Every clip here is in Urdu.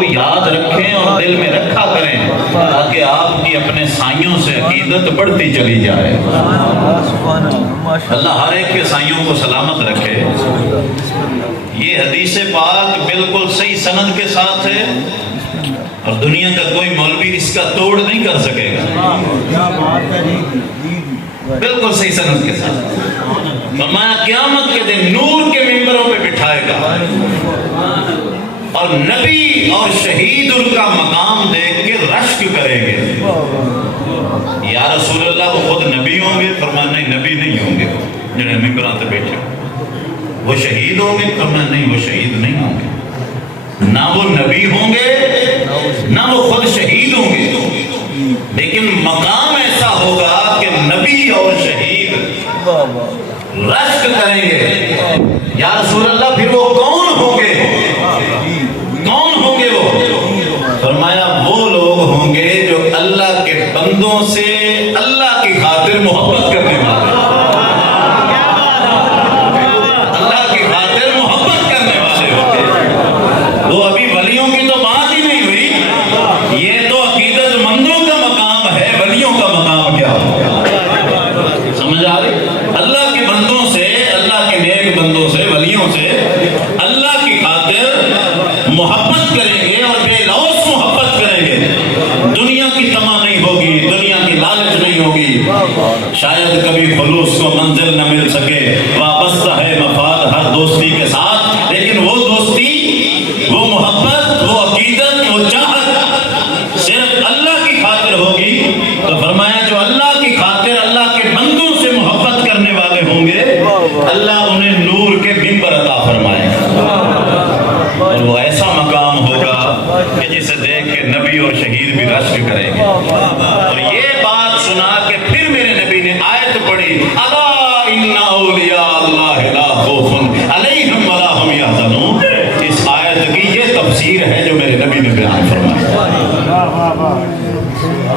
کو یاد رکھیں اور دل میں رکھا کریں تاکہ آپ کی اپنے سائیوں سے عقیدت بڑھتی چلی جائے۔ اللہ ہر ایک کے سائیوں کو سلامت رکھے۔ یہ حدیث پاک بالکل صحیح سند کے ساتھ ہے اور دنیا کا کوئی مولوی اس کا توڑ نہیں کر سکے گا، بالکل صحیح سند کے ساتھ۔ فرمایا قیامت کے دن نور کے ممبروں پہ بٹھائے گا اور نبی اور شہید ان کا مقام دیکھ کے رشک کریں گے۔ یا رسول اللہ وہ خود نبی ہوں گے؟ فرمایا نہیں، نبی نہیں ہوں گے جنہیں ممبروں پہ بیٹھے۔ وہ شہید ہوں گے؟ فرمایا نہیں، وہ شہید نہیں ہوں گے، نہ وہ نبی ہوں گے نہ وہ خود شہید ہوں گے، لیکن مقام ایسا ہوگا کہ نبی اور شہید رشک کریں گے۔ یا رسول اللہ پھر وہ کون ہوں گے؟ کون ہوں گے وہ؟ فرمایا وہ لوگ ہوں گے جو اللہ کے بندوں سے اللہ کی خاطر محبت کرنے والے، اللہ کی خاطر محبت کرنے والے ہوں گے۔ وہ ابھی ولیوں کی تو بات ہی نہیں ہوئی، یہ تو عقیدت مندوں کا مقام ہے، ولیوں کا مقام کیا ہوگا؟ سمجھ آ رہی؟ اللہ کے بندوں سے، اللہ کے نیک بندوں سے، ولیوں سے اللہ کی خاطر محبت کریں گے اور بے لوث محبت کریں گے۔ دنیا کی تما نہیں ہوگی، دنیا کی لالچ نہیں ہوگی، شاید کبھی خلوص کو منزل نہ مل سکے، وابستہ ہے مفاد ہر دوستی کے ساتھ، لیکن وہ دوستی، وہ محبت، وہ عقیدت، وہ چاہت صرف اللہ کی خاطر ہوگی۔ تو فرمایا جو اللہ کی خاطر اللہ کے بندوں سے محبت کرنے والے ہوں گے، اللہ انہیں نور کے ممبر عطا فرمائے گا، اور وہ ایسا مقام ہوگا کہ جسے دیکھ کے نبی اور شہید بھی رشک کریں گے۔ اور یہ بات سنا کے پھر میرے نبی نے آیت پڑھی، الا ان اولیاء اللہ لا خوف علیہم ولا هم یحزنون۔ اس آیت کی یہ تفسیر ہے جو میرے نبی نے بیان فرمایا۔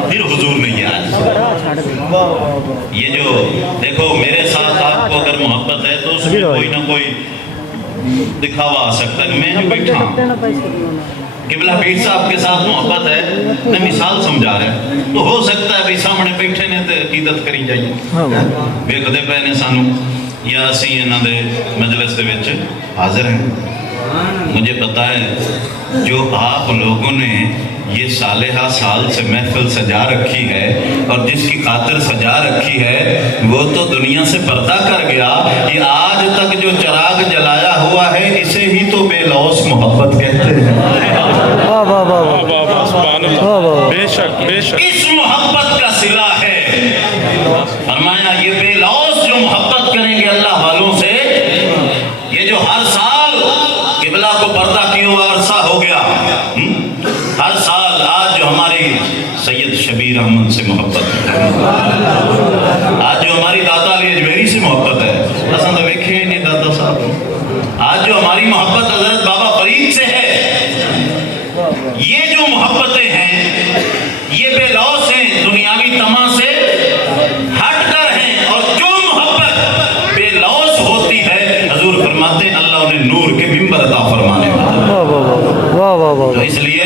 پھر حضور نے یہ یہ جو دیکھو میرے ساتھ آپ کو اگر محبت ہے تو اس میں کوئی نہ کوئی دکھاوا آ سکتا ہے۔ میں جو بیٹھا ہوں، قبلہ پیر صاحب کے ساتھ محبت ہے، میں مثال سمجھا رہا ہوں، تو ہو سکتا ہے بھی سامنے بیٹھے نے تو عقیدت کری جائیے، ویکھدے پے نے سانو یا اسی انہاں دے مجلس دے وچ حاضر ہیں۔ مجھے پتا ہے جو آپ لوگوں نے یہ صالحہ سال سے محفل سجا رکھی ہے اور جس کی خاطر سجا رکھی ہے وہ تو دنیا سے پردہ کر گیا، یہ آج تک جو چراغ جلایا ہوا ہے اسے ہی تو بے لوث محبت کہتے ہیں۔ بے شک بے شک اس محبت کا صلہ ہے۔ فرمایا یہ بے لوث جو محبت کریں گے اللہ والوں سے، یہ جو ہر سال قبلہ کو پردہ کیے ہوا عرصہ ہو گیا، ہر سال آج جو ہماری سید شبیر احمد سے محبت ہے، آج جو ہماری داتا علی اجمیری سے محبت ہے، پسند دیکھیں نہیں داتا صاحب، آج جو ہماری محبت حضرت بابا فرید سے ہے، یہ جو محبتیں ہیں یہ بے لوث ہیں، دنیاوی طمع سے ہٹ کر ہیں، اور جو محبت بے لوث ہوتی ہے حضور فرماتے ہیں اللہ انہیں نور کے ممبر عطا فرمانے والا۔ تو اس لیے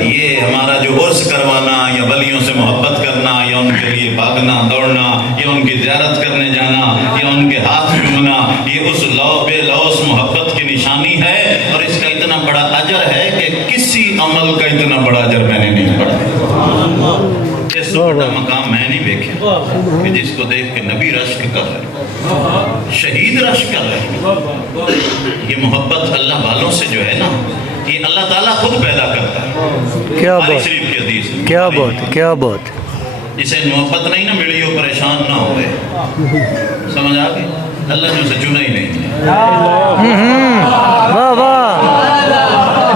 یہ ہمارا جو عرس کروانا یا ولیوں سے محبت کرنا یا ان کے لیے بھاگنا دوڑنا یا ان کی زیارت کرنے جانا یا ان کے ہاتھ چومنا، یہ اس بے لوث محبت کی نشانی ہے، اور اس کا اتنا بڑا اجر ہے کہ کسی عمل کا اتنا بڑا اجر میں نے نہیں پڑھا، اس سے بڑا مقام میں نہیں دیکھا کہ جس کو دیکھ کے نبی رشک کر رہے، شہید رشک کر رہے۔ یہ محبت اللہ والوں سے جو ہے نا، یہ اللہ تعالیٰ خود پیدا کرتا ہے۔ کیا بخاری بات، شریف کی حدیث، کیا بات، کیا بات۔ جسے محبت نہیں نہ ملی ہو پریشان نہ ہوئے، سمجھ آ گئی؟ اللہ جو سے چنا ہی نہیں ہے، واہ واہ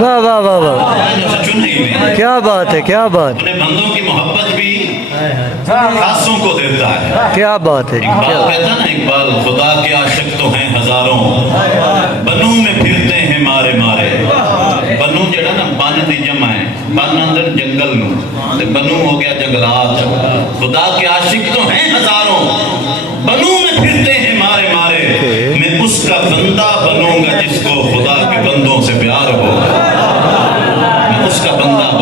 واہ واہ واہ واہ، اللہ جو سے چنا ہی نہیں ہے۔ کیا بات ہے، کیا بات، اپنے بندوں کی محبت بھی خاصوں کو دیتا ہے۔ کیا بات ہے۔ اقبال کہتا نا، اقبال خدا کے عاشق تو ہیں ہزاروں، بنوں میں پھرتے ہیں مارے مارے۔ بنو جڑا نا بن دی جمع ہے، بن اندر جنگل نو، تے بنو ہو گیا جنگلات۔ خدا کے عاشق تو ہیں ہزاروں، بنوں میں پھرتے ہیں مارے مارے، میں اس کا بندہ بنوں گا جس کو خدا کے بندوں سے پیار ہوگا، میں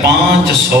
500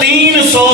300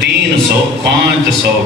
300 500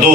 2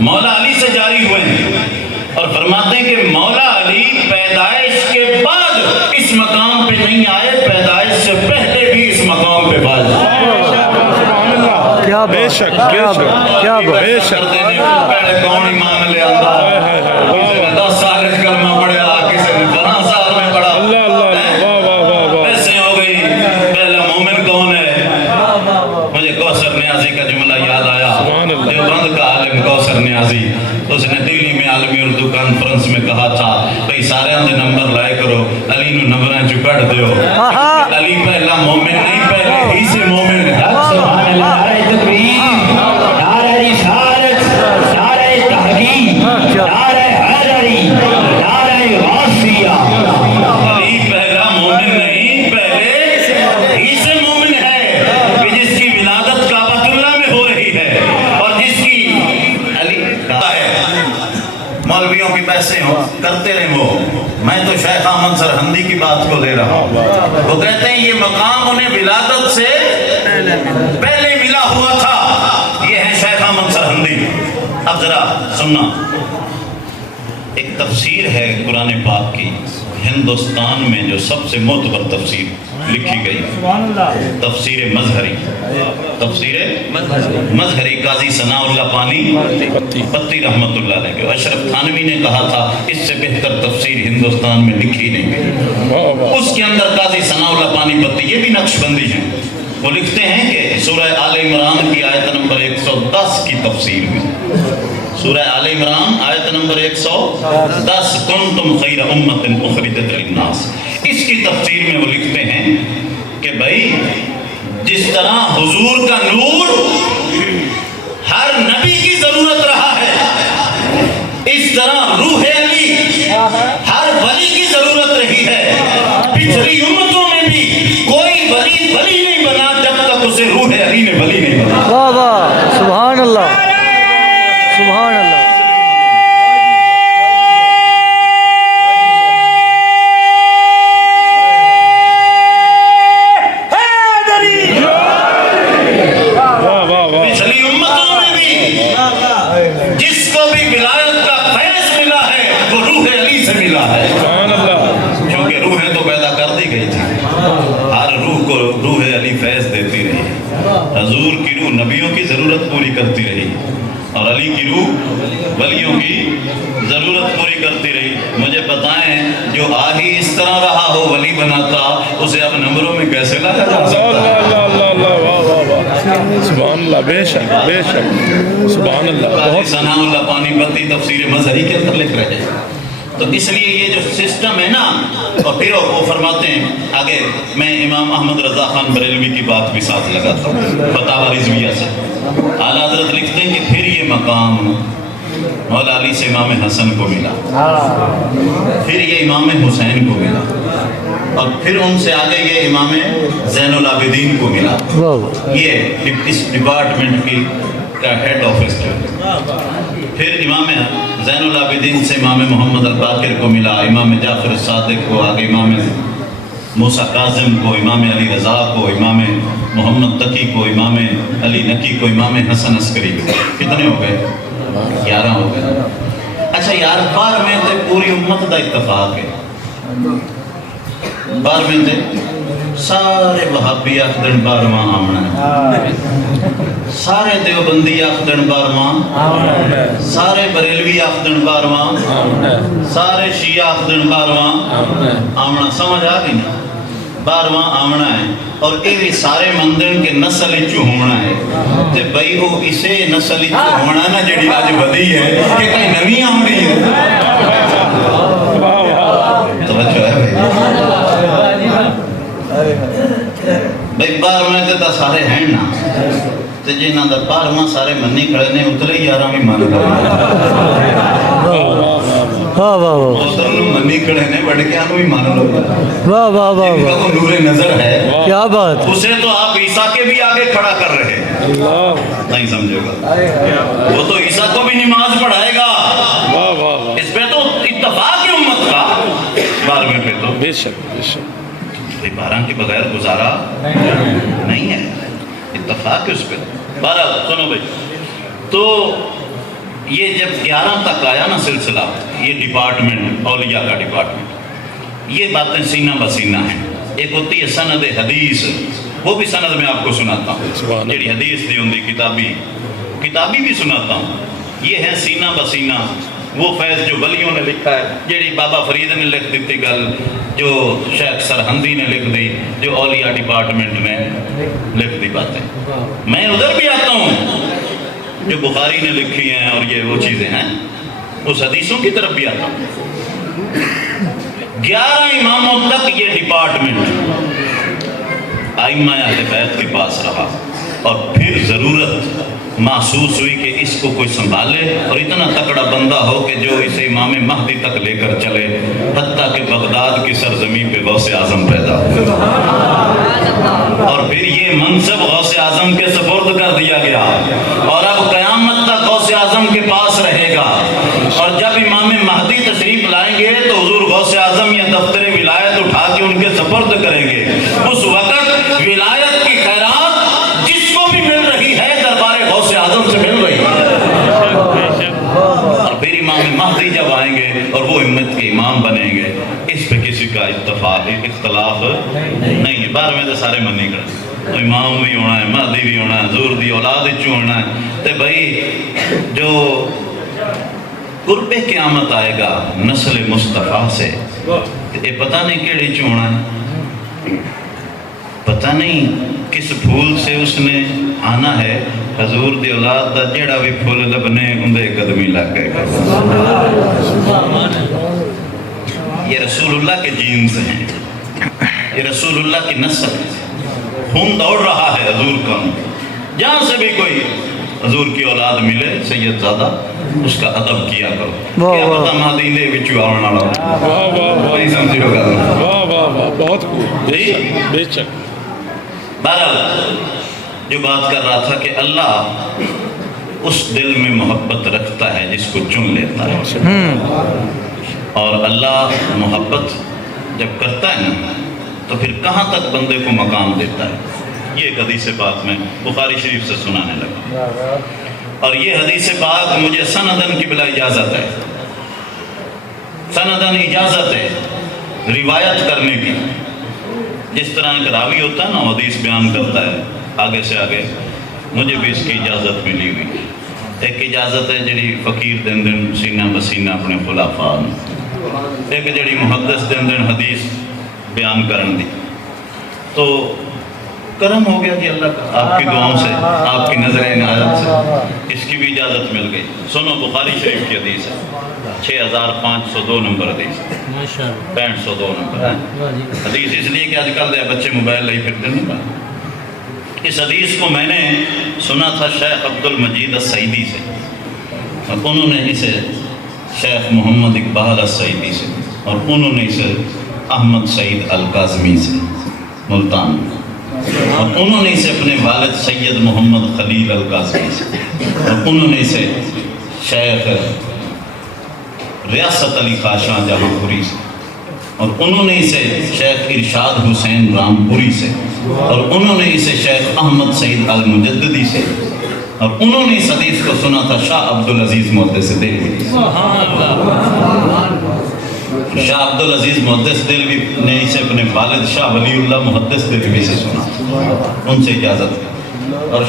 مولا علی سے جاری ہوئے ہیں اور فرماتے ہیں کہ مولا علی پیدائش کے بعد اس مقام پہ نہیں آئے، پیدائش سے پہلے بھی اس مقام پہ فائز کیا بے بات شک کیا بات کیا بات بے شک پہلے کون ایمان لے آتا، کسی نے 10 سال کلمہ پڑھا، کسی نے 15 سال میں پڑھا، اللہ اللہ واہ واہ واہ واہ ایسے ہو گئی۔ پہلا مومن کون ہے؟ مجھے کوثر نیازی کا جملہ یاد آیا، سبحان اللہ۔ دیوبند کا عالم کوثر نیازی، اس نے دلی میں عالمی اردو کانفرنس میں کہا تھا بھئی سارے اندے نمبر لائے کرو، علی نو نمبریں چکڑ دیو، علی پہلا مومن نہیں، پہلے ہی سے مومن ہے۔ سبحان اللہ، نعرہ تکبیر، نعرہ رسالت، نعرہ تحقیق، نعرہ حیدری، نعرہ غوثیہ۔ علی پہلا مومن نہیں، پہلے ہی سے مومن ہے کہ جس کی ولادت کعبۃ اللہ میں ہو رہی ہے اور جس کی علی کہتا ہے مولویوں کی بحثیں ہو کرتے رہیں وہ، میں تو شیخ احمد سرہندی کی بات کو لے رہا ہوں۔ وہ کہتے ہیں یہ مقام انہیں ولادت سے پہلے ملا ہوا تھا، یہ ہے شیخ احمد سرہندی۔ اب ذرا سننا، ایک تفسیر ہے قرآن پاک کی ہندوستان میں جو سب سے معتبر تفسیر لکھی گئی، تفسیر مظہری، تفسیر مظہری، قاضی ثناء اللہ پانی پتی رحمت اللہ علیہ۔ اشرف تھانوی نے کہا تھا اس سے بہتر تفسیر ہندوستان میں لکھی نہیں گئی۔ اس کے اندر قاضی ثناء اللہ پانی پتی، یہ بھی نقش بندی ہیں، وہ لکھتے ہیں کہ سورہ آل عمران کی آیت نمبر 110 کی تفسیر میں، سورہ آل عمران آیت نمبر 110، کنتم خیر امت اخرجت للناس، اس کی تفسیر میں وہ لکھتے ہیں کہ بھائی جس طرح حضور کا نور ہر نبی کی ضرورت رہا ہے، اس طرح روح علی ہر ولی کی ضرورت رہی ہے۔ پچھلی امتوں میں بھی کوئی ولی ولی نہیں بنا جب تک اسے روح علی نے ولی نہیں بنا۔ واہ واہ سبحان اللہ سبحان اللہ واہ واہ واہ پچھلی امتوں میں بھی جس کو بھی ولایت کا فیض ملا ہے وہ روح علی سے ملا ہے، سبحان اللہ کیونکہ روحیں تو پیدا کر دی گئی تھی، ہر روح کو روح علی فیض دیتی رہی، حضور کی روح نبیوں کی ضرورت پوری کرتی رہی اور علی کی روح ولیوں کی ضرورت پوری کرتی رہی۔ مجھے بتائیں جو آج ہی اس طرح رہا ہو ولی بناتا، اسے اب نمبروں میں کیسے لایا جا سکتا؟ اللہ اللہ اللہ اللہ واہ واہ واہ سبحان اللہ بے شک سبحان اللہ بہت ثناء اللہ پانی پتی تفسیر مظہری کے اندر لکھ رہے ہیں۔ تو اس لیے یہ جو سسٹم ہے نا، اور پھر وہ فرماتے ہیں آگے، میں امام احمد رضا خان بریلوی کی بات بھی ساتھ لگاتا ہوں فتاوی رضویہ سے۔ اعلیٰ حضرت لکھتے ہیں کہ پھر یہ مقام مولا علی سے امام حسن کو ملا، پھر یہ امام حسین کو ملا، اور پھر ان سے آگے یہ امام زین العابدین کو ملا۔ واہ واہ یہ اس ڈپارٹمنٹ کی کا ہیڈ آفس ہے۔ پھر امام زین العابدین سے امام محمد الباقر کو ملا، امام جعفر الصادق کو، آگے امام موسیٰ کاظم کو، امام علی رضا کو، امام محمد تقی کو، امام علی نقی کو، امام حسن عسکری کو۔ کتنے ہو گئے؟ 11 ہو گئے۔ اچھا یار 12ویں تے پوری امت دا اتفاق ہے، 12ویں تے سارے وہابی آخدن 12واں آمنا ہے، سارے دیوبندی آخدن 12واں، سارے بریلوی آخدن 12واں، سارے شیعہ آخدن 12واں آمنا۔ سمجھ آ گئی نا؟ 12واں آمنا ہے، اور یہ بھی سارے مندن کے نسل چو ہونا ہے، تے بھئی وہ اسے نسل چو ہونا نا جڑی آج بدی ہے کہ کہیں نوی آم گئی ہے۔ توجہ ہے بھئی 12ویں تے تا سارے ہیں نا، تے جنہاں دا 12واں سارے منی کھڑے نے اتلے 11 بھی مان کھڑے واہ واہ واہ اتر لو منی کھڑے نے وڑکیاں نو بھی مان لو، واہ واہ واہ جن کا واہ وہ نور نظر ہے کیا بات اسے تو آپ عیسیٰ کے بھی آگے کھڑا کر رہے ہیں، اللہ نہیں سمجھے گا، وہ تو عیسیٰ کو بھی نماز پڑھائے گا۔ واہ واہ واہ اس پہ تو اتفاق ہے امت کا، 12ویں پہ تو بے شک 12 کے بغیر گزارا نہیں ہے، اتفاق ہے اس پہ۔ 12 سنو بھائی، تو یہ جب 11 تک آیا نا سلسلہ، یہ ڈپارٹمنٹ اولیاء کا ڈپارٹمنٹ، یہ باتیں سینہ بسینہ ہیں. ایک ہوتی ہے سند حدیث، وہ بھی سند میں آپ کو سناتا ہوں، جیڑی حدیث دی ہوندی کتابی بھی سناتا ہوں. یہ ہے سینہ بسینہ، وہ فیض جو ولیوں نے لکھا ہے، جیڑی بابا فرید نے لکھ دیتی گل، جو شیخ سرہندی نے لکھ دی، جو اولیاء ڈپارٹمنٹ نے لکھ دی باتیں. میں ادھر بھی آتا ہوں جو بخاری نے لکھی ہیں اور یہ وہ چیزیں ہیں، اس حدیثوں کی طرف بھی آتا ہوں. 11 اماموں تک یہ ڈپارٹمنٹ ائمہ اہل بیت کے پاس رہا، اور پھر ضرورت محسوس ہوئی کہ اس کو کوئی سنبھالے اور اتنا تکڑا بندہ ہو کہ جو اسے امام مہدی تک لے کر چلے، حتیٰ کہ بغداد کی سرزمین پہ غوث اعظم پیدا ہو، اور پھر یہ منصب غوث اعظم کے سپرد کر دیا گیا، اور اب قیامت تک غوث اعظم کے پاس رہے گا. اور جب امام مہدی تشریف لائیں گے تو حضور غوث اعظم یہ دفتر ولایت اٹھا کے ان کے سپرد کریں گے. اس وقت ولایت کی خیرات جس کو بھی مل رہی ہے دربار غوث اعظم سے مل رہی ہے. اور پھر امام مہدی جب آئیں گے اور وہ امت کے امام بنیں گے، اس پہ کسی کا اختلاف نہیں ہے. 12ویں تو سارے منی کر، امام بھی ہونا ہے، مہدی بھی ہونا ہے، حضور دی اولاد چوں ہونا ہے. تے بھائی جو قرب قیامت آئے گا نسل مصطفیٰ سے، یہ پتہ نہیں کیڑی چوں ہونا ہے، پتہ نہیں کس پھول سے اس نے آنا ہے. حضور دی اولاد دا جیڑا بھی پھول لبنے اندے قدمی لگ گئے. یہ رسول اللہ کے جینز ہیں، یہ رسول اللہ کی نسل ہے، خون دوڑ رہا ہے حضور کا. جہاں سے بھی کوئی حضور کی اولاد ملے سید زادہ، اس کا ادب کیا کرو. کیا پتہ مہدی دے وچوں آون والا کوئی سمجھو گا. واہ واہ واہ، بہت خوب، بے شک. بہرحال جو بات کر رہا تھا کہ اللہ اس دل میں محبت رکھتا ہے جس کو چن لیتا ہے، اور اللہ محبت جب کرتا ہے نا تو پھر کہاں تک بندے کو مقام دیتا ہے. یہ ایک حدیث پاک میں بخاری شریف سے سنانے لگا، اور یہ حدیث پاک مجھے سندن کی بلا اجازت ہے، سندن اجازت ہے روایت کرنے کی. جس طرح ایک راوی ہوتا ہے نا، حدیث بیان کرتا ہے آگے سے آگے، مجھے بھی اس کی اجازت ملی ہوئی. ایک اجازت ہے جڑی فقیر دن دن سینہ بسینہ اپنے خلافاء، ایک جڑی محدث دن دن حدیث بیان کرن دی. تو کرم ہو گیا کہ اللہ کا آپ کی دعاؤں سے، آپ کی نظر عنایت سے اس کی بھی اجازت مل گئی. سنو بخاری شریف کی حدیث ہے، 6502 نمبر حدیث، 6502 نمبر ہے حدیث. اس لیے کہ آج کل دے بچے موبائل لے پھرتے نہیں. اس حدیث کو میں نے سنا تھا شیخ عبد المجید السعیدی سے، اور انہوں نے اسے شیخ محمد اقبال السعیدی سے، اور انہوں نے اسے احمد سعید القاظمی سے ملتان، اور انہوں نے اسے اپنے والد سید محمد خلیل القاظمی سے، اور انہوں نے اسے شیخ ریاست علی خاشاں جہاں پوری سے، اور انہوں نے اسے شیخ ارشاد حسین رامپوری سے، اور انہوں نے اسے شیخ احمد سعید المجددی سے، اور انہوں نے اس حدیث کو سنا تھا شاہ عبدالعزیز محدث دہلوی. شاہ عبدالعزیز محدث دہلوی نے اسے اپنے والد شاہ ولی اللہ محدث دہلوی سے سنا، ان سے اجازت ہے. اور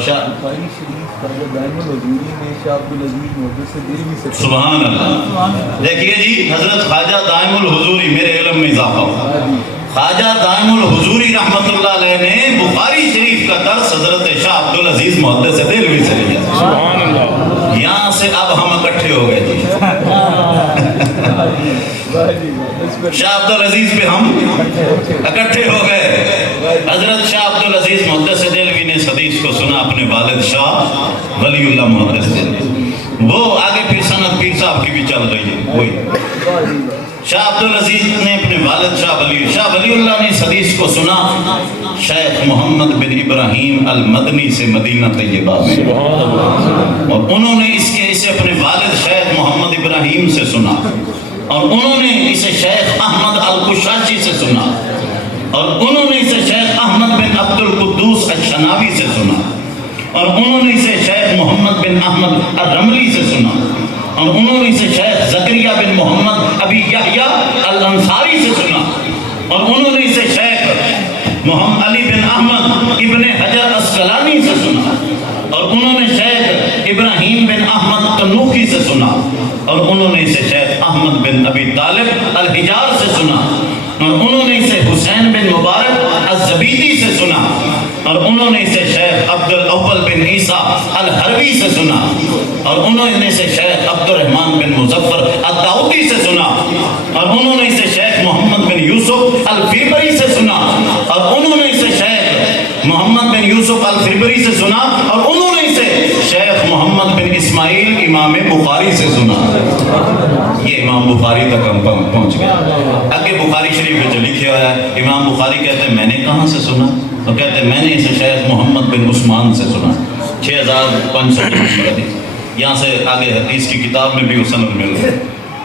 سبحان اللہ. دیکھیے جی، حضرت خواجہ دائم الحضوری، میرے علم میں اضافہ ہو، خواجہ دائم الحضوری رحمت اللہ علیہ نے بخاری شریف کا درس حضرت شاہ عبدالعزیز محدث دہلوی سے لیا. سبحان اللہ. یہاں سے اب ہم اکٹھے ہو گئے جی. شاہ عبدالعزیز پہ ہم اکٹھے ہو گئے. حضرت شاہ عبدالعزیز محدث دہلوی نے اس حدیث کو سنا اپنے والد شاہ ولی اللہ محدث دہلوی. وہ آگے پھر سند پیر صاحب کی بھی چل رہی ہے. وہی شاہ عبدالعزیز نے اپنے والد شاہ ولی اللہ نے اس حدیث کو سنا شیخ محمد بن ابراہیم المدنی سے مدینہ طیبہ میں، اور انہوں نے اسے اپنے والد شیخ محمد ابراہیم سے سنا، اور انہوں نے اسے شیخ احمد القشاشی سے سنا، اور انہوں نے اسے شیخ احمد بن عبد القدوس الشناوی سے سنا، اور انہوں نے اسے شیخ محمد بن احمد الرملی سے سنا، اور انہوں نے اسے شیخ زکریا بن محمد ابی یحییٰ الانصاری سے سنا، اور انہوں نے اسے شیخ محمد علی بن احمد ابن حجر اسقلانی سے سنا، اور انہوں نے شیخ ابراہیم بن احمد تنوخی سے سنا، اور انہوں نے اسے شیخ احمد بن ابی طالب الحجار سے سنا، اور انہوں نے اسے حسین بن مبارک الزبیدی سے سنا، اور انہوں نے اسے شیخ عبد الاول بن عیسیٰ الحربی سے سنا، اور انہوں نے اسے شیخ عبد الرحمن بن مظفر الداؤدی سے سنا، اور انہوں نے اسے شیخ محمد بن یوسف الفیبری سے سنا، اور انہوں نے اسے شیخ محمد بن یوسف الفیبری سے سنا، اور انہوں نے اسے شیخ محمد بن اسماعیل امام بخاری سے سنا۔ یہ امام بخاری تک ہم پہنچ گئے۔ آگے بخاری شریف میں جو لکھے ہوا ہے، امام بخاری کہتے ہیں میں نے کہاں سے سنا؟ وہ کہتے ہیں میں نے اسے شیخ محمد بن عثمان سے سنا، 6500 یہاں سے آگے حدیث کی کتاب میں بھی وہ سند مل رہا ہے۔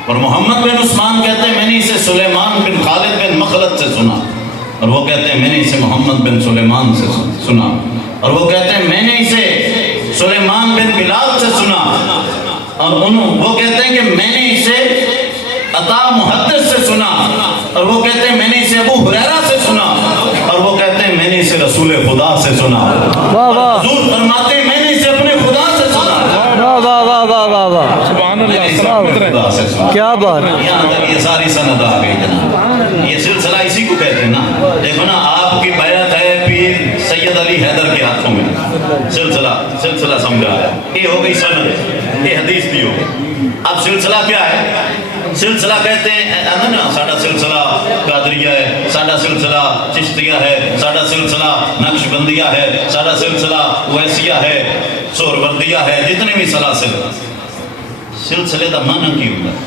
اور محمد بن عثمان کہتے ہیں میں نے اسے سلیمان بن خالد بن مخلد سے سنا، اور وہ کہتے ہیں میں نے اسے محمد بن سلیمان سے سنا، اور وہ کہتے ہیں میں نے اسے سلیمان بن بلال سے سنا، اور وہ کہتے ہیں کہ میں نے اسے عطا محدث سے سنا، اور وہ کہتے ہیں میں نے اسے ابو ہریرہ سے سنا، اور وہ کہتے ہیں میں نے اسے رسول خدا سے سنا۔ حضور فرماتے ہیں میں نے اسے اپنے خدا سے سنا۔ واہ واہ واہ واہ واہ واہ، سبحان اللہ، خدا سے سنا۔ کیا بات! یہاں تک یہ ساری سند آ گئی جناب۔ یہ سلسلہ اسی کو کہتے ہیں نا، دیکھو نا آپ کی بیعت ہے پیر سید علی حیدر کے ہاتھوں میں، سلسلہ سمجھا ہے، یہ ہو گئی سند، یہ حدیث بھی ہو گئی۔ اب سلسلہ کیا ہے؟ سلسلہ کہتے ہیں نا، ساڈا سلسلہ قادریہ ہے، ساڈا سلسلہ چشتیہ ہے، ساڈا سلسلہ نقش بندیہ ہے، ساڈا سلسلہ ویسیہ ہے، سہروردیہ ہے، جتنے بھی سلسلے دا معنی کی ہوتا ہے؟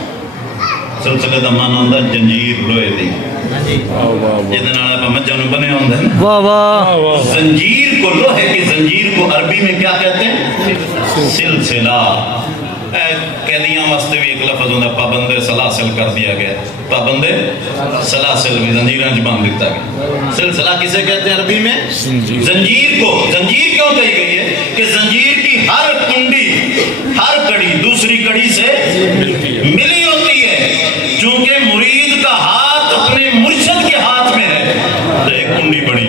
سلسلے دا معنی ہوتا ہے جنجیر لوہے دی، جہدے نال آپ مجھاں نوں بنے ہوندے ہیں۔ واہ واہ، زنجیر کو، لوہے کی زنجیر کو عربی میں کیا کہتے ہیں؟ سلسلہ۔ قیدیاں واسطے بھی ایک لفظ ہوتا ہے، پابند سلاسل کر دیا گیا، پابند سلاسل بھی زنجیراں چ باندھ دیتا گیا۔ سلسلہ کسے کہتے ہیں عربی میں؟ زنجیر کو۔ زنجیر کیوں کہی گئی ہے؟ کہ زنجیر کی ہر کنڈی، ہر کڑی دوسری کڑی سے ملی ہوتی ہے، چونکہ مرید کا ہاتھ اپنے مرشد کے ہاتھ میں ہے، تو ایک کنڈی بڑی،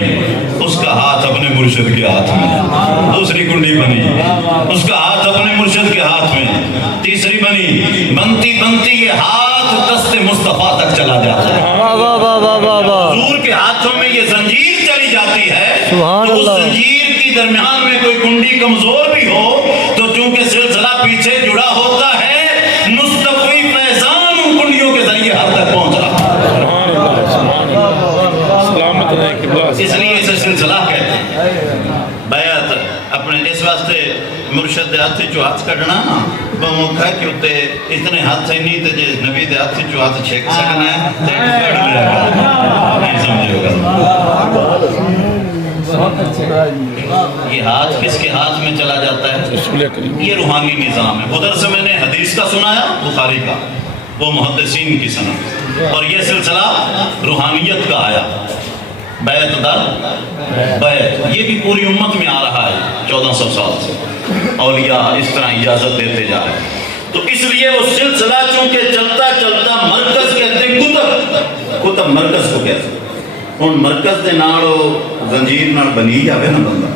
اس کا ہاتھ اپنے مرشد کے ہاتھ میں، دوسری کنڈی بنی، اس کا ہاتھ اپنے مرشد کے ہاتھ میں، تیسری بنی، بنتی بنتی یہ ہاتھ دست مصطفیٰ تک چلا جاتا ہے۔ واہ واہ واہ واہ واہ واہ، حضور کے ہاتھوں میں یہ زنجیر چلی جاتی ہے، سبحان تو اس اللہ۔ زنجیر کی درمیان میں کوئی کنڈی کمزور بھی ہو تو چونکہ سلسلہ پیچھے جڑا ہوتا ہے، مستقوی فیضان ان کنڈیوں کے ذریعے حد تک پہنچ رہا ہے۔ سلامت رہے قبلہ۔ اس لیے اسے سلسلہ کہتے ہیں۔ بیعت اپنے اس واسطے مرشد دے ہاتھ چو ہاتھ کڈنا نا وہ موقع ہے کہ اتے اتنے ہاتھ ہی نہیں تے جے نبی دے ہاتھ چو ہاتھ چھیک سکنا ہے تے کڈ لیا گا، نہیں سمجھے گا۔ یہ ہاتھ کس کے ہاتھ میں چلا جاتا ہے؟ رسول کریم۔ یہ روحانی نظام ہے۔ ادھر سے میں نے حدیث کا سنایا، بخاری کا، وہ محدثین کی سند، اور یہ سلسلہ روحانیت کا آیا، بیعت در بیعت، یہ بھی پوری امت میں آ رہا ہے 1400 سال سے، اولیاء اس طرح اجازت دیتے جا رہے ہیں۔ تو اس لیے وہ سلسلہ چونکہ چلتا چلتا مرکز کہتے ہیں، کتب مرکز کو کہتے ہیں۔ ہن مرکز دے نال زنجیر نال بنی جاوے نا بندہ،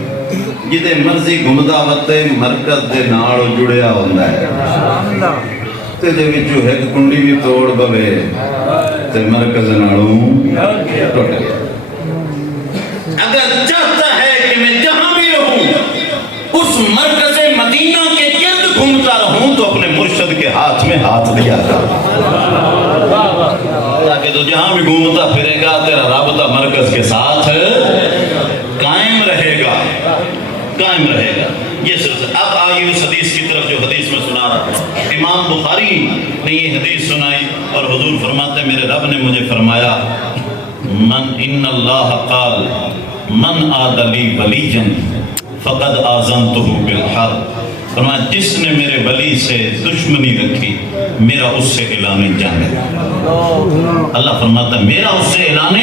جدے مرضی گھمدا وتے مرکز دے نال جڑیا ہوندا ہے، تے دے وچوں ایک کنڈی بھی توڑ پوے تے مرکز نالوں ٹوٹ گیا۔ اگر چاہتا ہے کہ میں جہاں بھی رہوں اس مرکز مدینہ کے گرد گھومتا رہوں تو اپنے مرشد کے ہاتھ میں ہاتھ دیا کرو، تاکہ تو جہاں بھی گھومتا پھرے گا تیرا رابطہ مرکز کے ساتھ قائم رہے گا، قائم رہے گا۔ یہ سلسلہ۔ اب آئیے اس حدیث کی طرف جو حدیث میں سنا رہا ہوں۔ امام بخاری نے یہ حدیث سنائی اور حضور فرماتے ہیں میرے رب نے مجھے فرمایا، من ان اللہ قال من آد لی ولیًا فقد آذنتہ بالحرب، فرمایا جس نے میرے ولی سے دشمنی رکھی میرا اس سے اعلان جنگ ہے۔ اللہ فرماتا ہے میرا اس سے اعلان